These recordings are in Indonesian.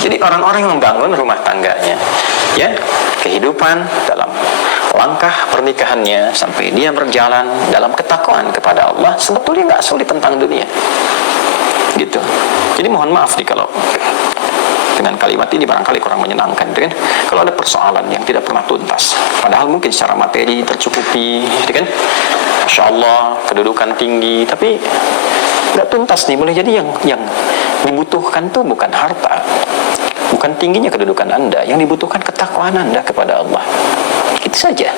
Jadi orang-orang yang membangun rumah tangganya, ya, kehidupan dalam langkah pernikahannya sampai dia berjalan dalam ketakwaan kepada Allah, sebetulnya nggak sulit tentang dunia, gitu. Jadi mohon maaf nih kalau dengan kalimat ini barangkali kurang menyenangkan, gitu kan? Kalau ada persoalan yang tidak pernah tuntas, padahal mungkin secara materi tercukupi, gitu kan? Masya Allah, kedudukan tinggi, tapi nggak tuntas nih. Boleh jadi yang dibutuhkan tuh bukan harta, bukan tingginya kedudukan Anda, yang dibutuhkan ketakwaan Anda kepada Allah. Itu saja.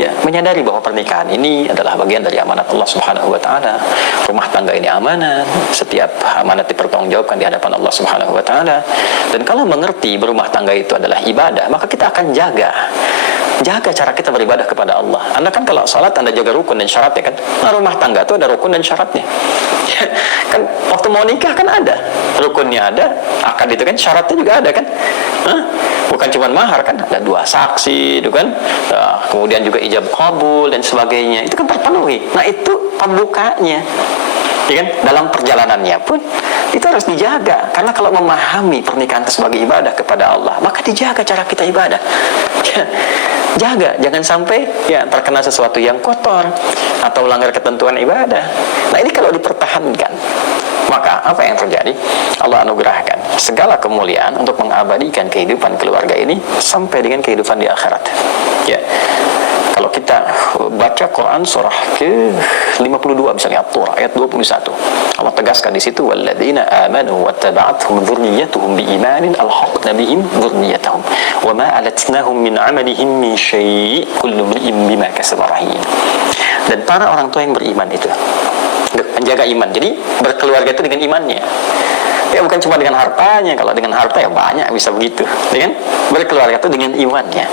Ya, menyadari bahwa pernikahan ini adalah bagian dari amanat Allah Subhanahu wa taala. Rumah tangga ini amanat, setiap amanat dipertanggungjawabkan di hadapan Allah Subhanahu wa taala. Dan kalau mengerti berumah tangga itu adalah ibadah, maka kita akan jaga cara kita beribadah kepada Allah. Anda kan kalau salat Anda jaga rukun dan syaratnya kan. Nah, rumah tangga itu ada rukun dan syaratnya. Kan waktu mau nikah kan ada rukunnya, ada akad itu kan, syaratnya juga ada kan. Bukan cuma mahar kan, ada 2 saksi itu kan. Kemudian juga ijab qabul dan sebagainya. Itu kan terpenuhi. Nah, itu pembukanya. Ya kan? Dalam perjalanannya pun itu harus dijaga. Karena kalau memahami pernikahan itu sebagai ibadah kepada Allah, maka dijaga cara kita ibadah. Jaga, jangan sampai ya terkena sesuatu yang kotor atau melanggar ketentuan ibadah. Nah, ini kalau dipertahankan, maka apa yang terjadi? Allah anugerahkan segala kemuliaan untuk mengabadikan kehidupan keluarga ini sampai dengan kehidupan di akhirat. Ya. Kalau kita baca Quran surah ke-52 misalnya At-Tur ayat 21, Allah tegaskan di situ, walladzina amanu wattaba'athum dzurriyyatuhum biimanin alhaqna bihim dzurriyyatahum wama alatnahum min 'amalihim min syai' kullu imrin bima kasaba rahin. Dan para orang tua yang beriman itu menjaga iman. Jadi berkeluarga itu dengan imannya. Ya, bukan cuma dengan hartanya. Kalau dengan harta ya banyak bisa begitu, ya kan? Berkeluarga itu dengan imannya.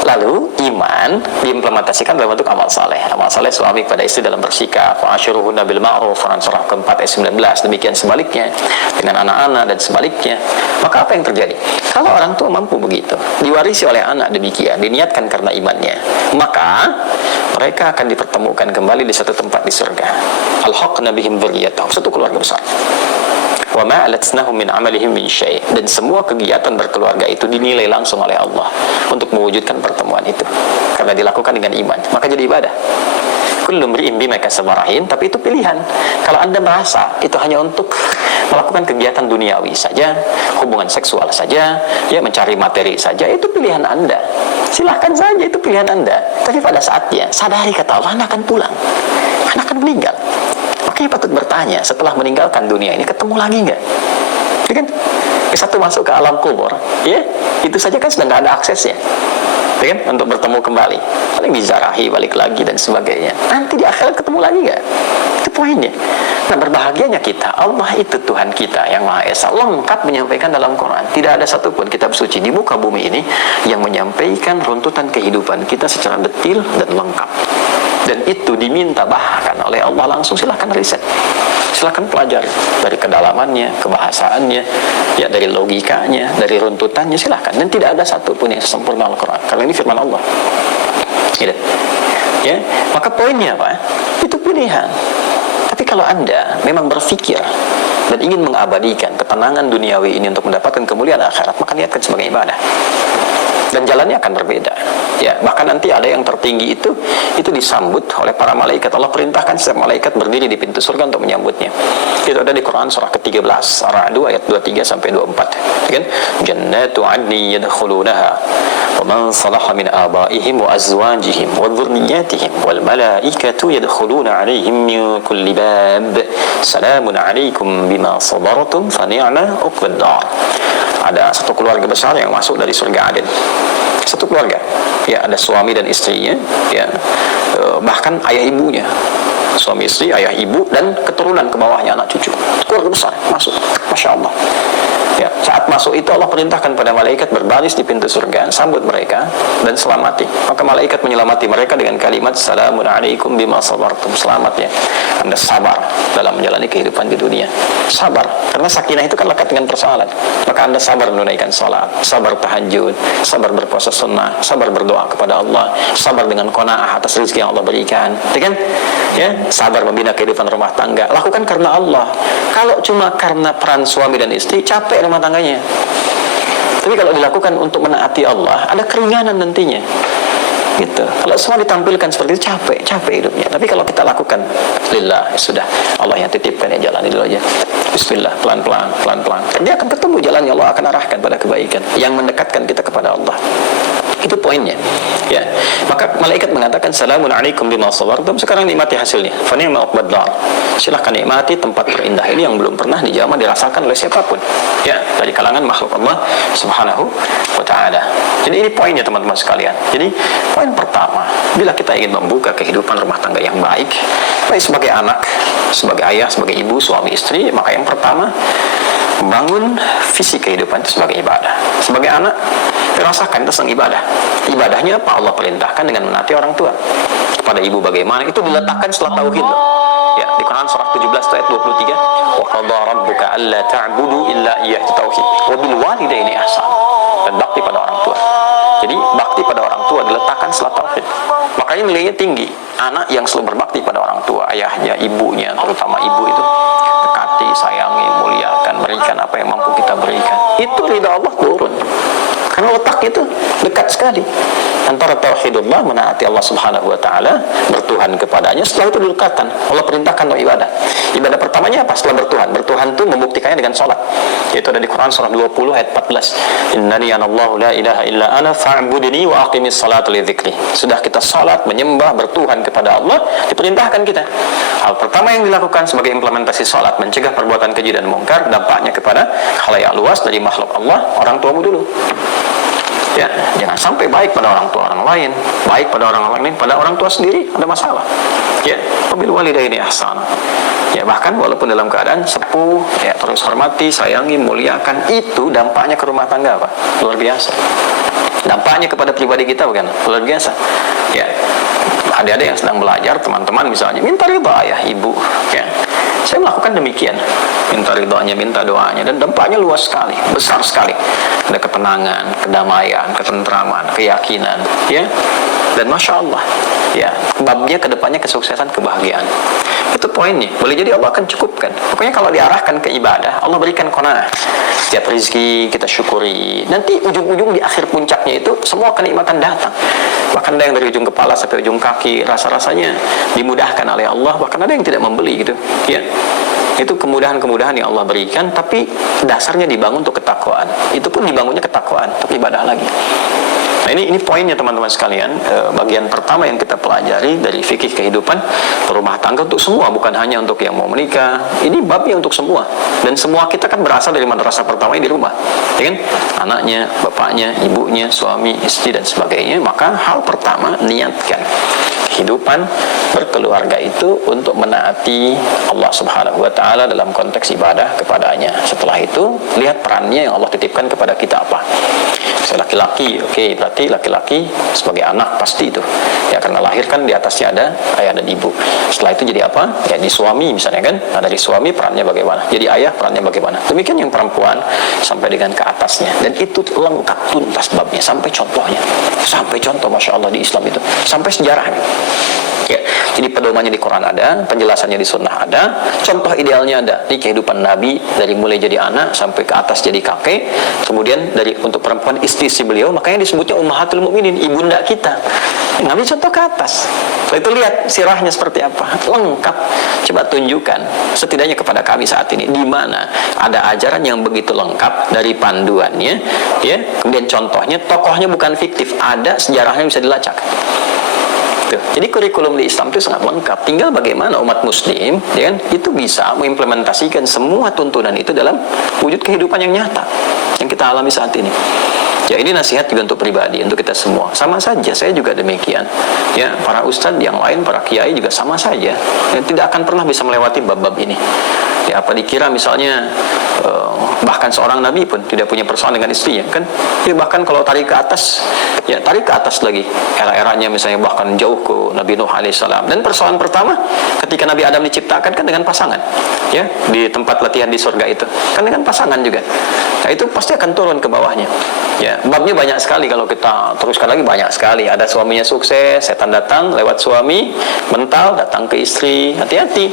Lalu iman diimplementasikan dalam bentuk amal saleh. Amal saleh suami kepada istri dalam bersikap, wa'ashiruhunna bil ma'ruf, surah keempat ayat 19. Demikian sebaliknya dengan anak-anak dan sebaliknya. Maka apa yang terjadi? Kalau orang tua mampu begitu, diwarisi oleh anak demikian, diniatkan karena imannya, maka mereka akan dipertemukan kembali di satu tempat di surga. Alhaqna bihim dzurriyyatahum, satu keluarga besar. Wa ma alatnahum min amalihim min syai', dan semua kegiatan berkeluarga itu dinilai langsung oleh Allah untuk mewujudkan pertemuan itu karena dilakukan dengan iman, maka jadi ibadah. Kullu imrin bima kasaba rahin, tapi itu pilihan. Kalau Anda merasa itu hanya untuk melakukan kegiatan duniawi saja, hubungan seksual saja, ya mencari materi saja, itu pilihan Anda. Silahkan saja, itu pilihan Anda. Tapi pada saatnya sadari kata Allah, Anda akan pulang, Anda akan meninggal. Makanya patut bertanya, setelah meninggalkan dunia ini ketemu lagi nggak? Ya kan? Satu masuk ke alam kubur, ya itu saja kan sudah nggak ada aksesnya, ya kan? Untuk bertemu kembali, paling dizarahi, balik lagi dan sebagainya. Nanti di akhirat ketemu lagi nggak? Itu poinnya. Nah, berbahagianya kita, Allah itu Tuhan kita yang Maha Esa, lengkap menyampaikan dalam Quran. Tidak ada satupun kitab suci di muka bumi ini yang menyampaikan runtutan kehidupan kita secara detil dan lengkap. Dan itu diminta bahkan oleh Allah langsung. Silahkan riset, silahkan pelajari dari kedalamannya, kebahasaannya, ya dari logikanya, dari runtutannya, silahkan. Dan tidak ada satupun yang sempurna Al-Quran, karena ini firman Allah. Gitu. Ya, maka poinnya apa? Itu pilihan. Tapi kalau Anda memang berpikir dan ingin mengabadikan ketenangan duniawi ini untuk mendapatkan kemuliaan akhirat, maka niatkan sebagai ibadah. Dan jalannya akan berbeda. Ya, bahkan nanti ada yang tertinggi itu disambut oleh para malaikat. Allah perintahkan setiap malaikat berdiri di pintu surga untuk menyambutnya. Itu ada di Quran surah ke-13, Ar-Ra'd ayat 23 sampai 24. Kan? Jannatu 'adnin yadkhulunaha wa man salaha min abaihim wa azwajihim wa dhurriyyatihim wal malaikatu yadkhuluna 'alaihim min kulli bab. Salamun 'alaikum bima sabartum fa ni'ma 'uqbad dar. Ada satu keluarga besar yang masuk dari surga Aden. Satu keluarga, ya ada suami dan istrinya, ya bahkan ayah ibunya, suami istri, ayah ibu dan keturunan ke bawahnya anak cucu. Keluarga besar masuk, masya Allah. Ya, saat masuk itu Allah perintahkan pada malaikat berbaris di pintu surga, sambut mereka dan selamati. Maka malaikat menyelamati mereka dengan kalimat salamun alaikum bima sabartum. Selamat ya, Anda sabar dalam menjalani kehidupan di dunia. Sabar, karena sakinah itu kan lekat dengan persoalan. Maka Anda sabar menunaikan salat, sabar tahajud, sabar berpuasa sunnah, sabar berdoa kepada Allah, sabar dengan qanaah atas rezeki yang Allah berikan, ya kan? Ya, sabar membina kehidupan rumah tangga. Lakukan karena Allah. Kalau cuma karena peran suami dan istri, capek rumah tangganya. Tapi kalau dilakukan untuk menaati Allah, ada keringanan nantinya. Gitu. Kalau semua ditampilkan seperti itu, capek hidupnya. Tapi kalau kita lakukan lillah, ya sudah, Allah yang titipkan, ya jalani dulu aja. Bismillah, pelan-pelan. Dia akan ketemu jalan yang Allah akan arahkan pada kebaikan yang mendekatkan kita kepada Allah. Itu poinnya. Ya. Maka malaikat mengatakan salamun alaikum bima sabartum. Sekarang nikmati hasilnya. Fa ni'ma uqbad dar. Silahkan nikmati tempat terindah ini yang belum pernah dijamah dirasakan oleh siapapun. Ya, dari kalangan makhluk Allah Subhanahu wa taala. Jadi ini poinnya teman-teman sekalian. Jadi poin pertama, bila kita ingin membuka kehidupan rumah tangga yang baik sebagai anak, sebagai ayah, sebagai ibu, suami, istri, maka yang pertama, bangun visi kehidupan itu sebagai ibadah. Sebagai anak, rasakan itu tentang ibadah. Ibadahnya apa? Allah perintahkan dengan menaati orang tua. Pada ibu bagaimana? Itu diletakkan setelah tauhid loh. Ya, di Quran surah 17 ayat 23, wa qadha rabbuka alla ta'budu illa iyyahu tauhid wa bil walidaini ihsan. Dan bakti pada orang tua. Jadi bakti pada orang tua diletakkan setelah tauhid. Makanya nilainya tinggi. Anak yang selalu berbakti pada orang tua, ayahnya, ibunya, terutama ibu itu, dekati, sayangi, muliakan, berikan apa yang mampu kita berikan. Itu ridha Allah turun. Karena letak itu dekat sekali antara tauhidullah, menaati Allah Subhanahu wa taala, bertuhan kepadanya. Setelah itu dilekatkan, Allah perintahkan untuk ibadah. Ibadah pertamanya apa? Setelah bertuhan. Bertuhan itu membuktikannya dengan salat. Yaitu ada di Quran surah 20 ayat 14. Innani anallahu la ilaha illa ana fa'budni wa aqimis salata li dzikri. Sudah kita salat, menyembah, bertuhan kepada Allah, diperintahkan kita. Hal pertama yang dilakukan sebagai implementasi salat, mencegah perbuatan keji dan mungkar, dampaknya kepada khalayak luas dari makhluk Allah, orang tuamu dulu. Ya, jangan sampai baik pada orang tua orang lain, baik pada orang lain, pada orang tua sendiri ada masalah. Ya, wabil walidaini ihsana. Ya, bahkan walaupun dalam keadaan sepuh, ya terus hormati, sayangi, muliakan, itu dampaknya ke rumah tangga apa? Luar biasa. Dampaknya kepada pribadi kita bukan? Luar biasa. Ya, adik-adik yang sedang belajar, teman-teman misalnya, minta ridha ayah, ibu, ya. Saya melakukan demikian, minta ridhonya, minta doanya, dan dampaknya luas sekali, besar sekali. Ada ketenangan, kedamaian, ketentraman, keyakinan, ya. Dan masya Allah, ya, babnya kedepannya kesuksesan, kebahagiaan. Itu poinnya. Boleh jadi Allah akan cukupkan. Pokoknya kalau diarahkan ke ibadah, Allah berikan qanaah. Setiap rezeki kita syukuri. Nanti ujung-ujung di akhir puncaknya itu semua kenikmatan datang. Bahkan ada yang dari ujung kepala sampai ujung kaki rasa-rasanya dimudahkan oleh Allah. Bahkan ada yang tidak membeli gitu. Ya. Itu kemudahan-kemudahan yang Allah berikan, tapi dasarnya dibangun untuk ketakwaan. Itu pun dibangunnya ketakwaan, tapi ibadah lagi. Nah, ini poinnya teman-teman sekalian. Bagian pertama yang kita pelajari dari fikih kehidupan rumah tangga untuk semua, bukan hanya untuk yang mau menikah. Ini babnya untuk semua. Dan semua kita kan berasal dari madrasah pertama di rumah, ya kan? Anaknya, bapaknya, ibunya, suami, istri dan sebagainya. Maka hal pertama, niatkan kehidupan berkeluarga itu untuk menaati Allah Subhanahu wa taala dalam konteks ibadah kepadanya. Setelah itu, lihat perannya yang Allah titipkan kepada kita apa. Saya laki-laki, oke, berarti laki-laki sebagai anak pasti itu. Ya, karena lahir kan di atasnya ada ayah dan ibu. Setelah itu jadi apa? Ya, di suami misalnya kan. Nah, dari suami perannya bagaimana? Jadi ayah perannya bagaimana? Demikian yang perempuan sampai dengan ke atasnya. Dan itu lengkap tuntas babnya sampai contohnya. Sampai contoh Masya Allah di Islam itu. Sampai sejarahnya. Ya, jadi pedomannya di Quran ada, penjelasannya di Sunnah ada, contoh idealnya ada. Di kehidupan Nabi dari mulai jadi anak sampai ke atas jadi kakek, kemudian dari untuk perempuan istri si beliau, makanya disebutnya Ummahatul Mukminin, ibunda kita. Nabi contoh ke atas. Setelah itu lihat sirahnya seperti apa, lengkap. Coba tunjukkan setidaknya kepada kami saat ini di mana ada ajaran yang begitu lengkap dari panduannya, ya. Kemudian contohnya, tokohnya bukan fiktif, ada sejarahnya bisa dilacak. Jadi kurikulum di Islam itu sangat lengkap. Tinggal bagaimana umat muslim, ya kan, itu bisa mengimplementasikan semua tuntunan itu dalam wujud kehidupan yang nyata yang kita alami saat ini. Ya, ini nasihat juga untuk pribadi, untuk kita semua. Sama saja, saya juga demikian. Ya, para ustadz yang lain, para kiai juga sama saja. Dan tidak akan pernah bisa melewati bab-bab ini. Ya, apa dikira misalnya bahkan seorang nabi pun tidak punya persoalan dengan istrinya, kan? Ya, bahkan kalau tarik ke atas, ya tarik ke atas lagi. Era-eranya misalnya bahkan jauh ke Nabi Nuh alaihissalam. Dan persoalan pertama ketika Nabi Adam diciptakan kan dengan pasangan. Ya, di tempat latihan di surga itu. Kan dengan pasangan juga. Nah, Nah, itu pasti akan turun ke bawahnya. Ya, babnya banyak sekali, kalau kita teruskan lagi banyak sekali. Ada suaminya sukses, setan datang lewat suami, mental datang ke istri. Hati-hati.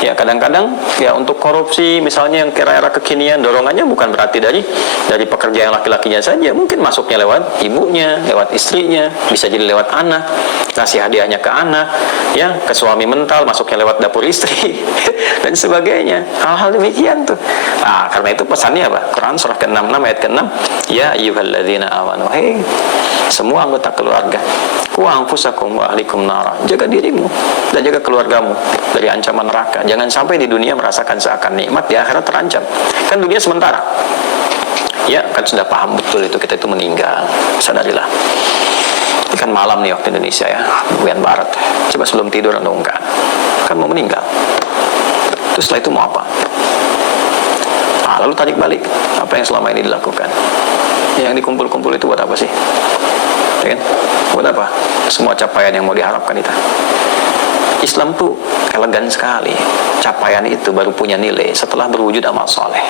Ya, kadang-kadang ya untuk korupsi misalnya yang era-era kekinian, dorongannya bukan berarti dari pekerja yang laki-lakinya saja, mungkin masuknya lewat ibunya, lewat istrinya, bisa jadi lewat anak, ngasih hadiahnya ke anak, ya, ke suami mental, masuknya lewat dapur istri dan sebagainya. Hal-hal demikian tuh. Nah, karena itu pesannya apa? Quran surah ke-66 ayat ke-6, ya ayyuhalladzina amanu, hei semua anggota keluarga, qu anfusakum wa ahlikum nara, jaga dirimu dan jaga keluargamu dari ancaman neraka. Jangan sampai di dunia merasakan seakan nikmat, di akhirat terancam. Kan dunia sementara. Ya, kan sudah paham betul itu, kita itu meninggal. Sadarilah. Ini kan malam nih waktu Indonesia ya, bagian barat. Coba sebelum tidur renungkan, kan mau meninggal. Terus setelah itu mau apa? Nah, lalu tarik balik, apa yang selama ini dilakukan? Yang dikumpul-kumpul itu buat apa sih? Ya kan? Buat apa? Semua capaian yang mau diharapkan itu. Islam tuh elegan sekali. Capaian itu baru punya nilai setelah berwujud amal soleh.